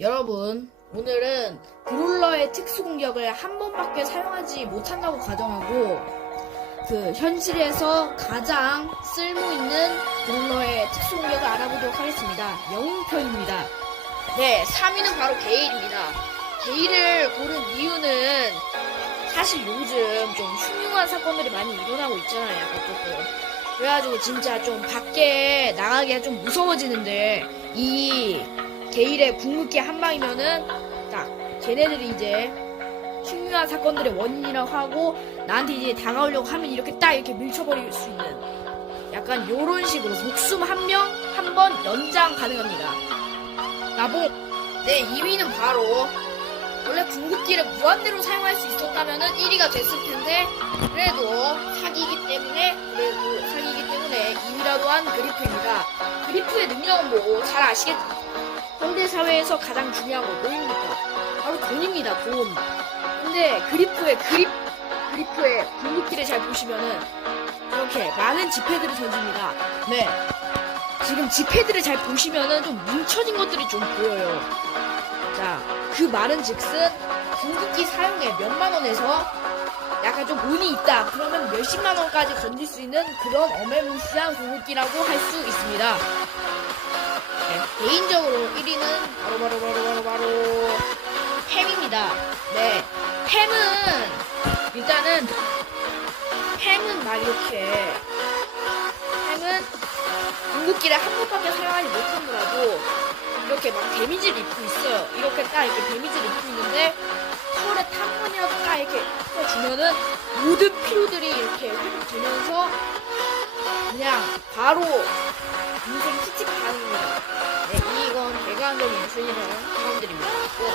여러분, 오늘은 브롤러의 특수 공격을 한 번밖에 사용하지 못한다고 가정하고 그 현실에서 가장 쓸모 있는 브롤러의 특수 공격을 알아보도록 하겠습니다. 영웅편입니다. 네, 3위는 바로 게일입니다. 게일을 고른 이유는 사실 요즘 좀 흉흉한 사건들이 많이 일어나고 있잖아요. 약간 조금. 그래가지고 진짜 좀 밖에 나가기가 좀 무서워지는데 이 게일의 궁극기 한 방이면은 딱 걔네들이 이제 흉흉한 사건들의 원인이라고 하고 나한테 이제 다가오려고 하면 이렇게 딱 이렇게 밀쳐버릴 수 있는 약간 요런 식으로 목숨 한 명 한 번 연장 가능합니다. 나봉 네 2위는 바로 원래 궁극기를 무한대로 사용할 수 있었다면은 1위가 됐을 텐데 그래도 사기이기 때문에 그래도 사기이기 때문에 2위라도 한 그리프입니다. 그리프의 능력은 뭐 잘 아시겠죠? 현대 사회에서 가장 중요한 건 뭐입니까? 바로 돈입니다, 돈. 근데 그리프의 그립 그리프의 궁극기를 잘 보시면은 이렇게 많은 지폐들을 던집니다. 네. 지금 지폐들을 잘 보시면은 좀 뭉쳐진 것들이 좀 보여요. 자, 그 말은 즉슨 궁극기 사용에 몇만 원에서 약간 좀 운이 있다. 그러면 몇십만 원까지 던질 수 있는 그런 어메무시한 궁극기라고 할 수 있습니다. 네, 개인적으로 1위는 바로 바로 바로 바로 바로 햄입니다. 네, 햄은 일단은 햄은 막 이렇게 햄은 궁극기를 한 번밖에 사용하지 못하더라도 이렇게 막 데미지를 입고 있어요. 이렇게 딱 이렇게 데미지를 입고 있는데 털에 한 번이라도 딱 이렇게 주면은 모든 피로들이 이렇게 회복되면서 그냥 바로 인생 개가한적인 유순이라는 사람들 입니다.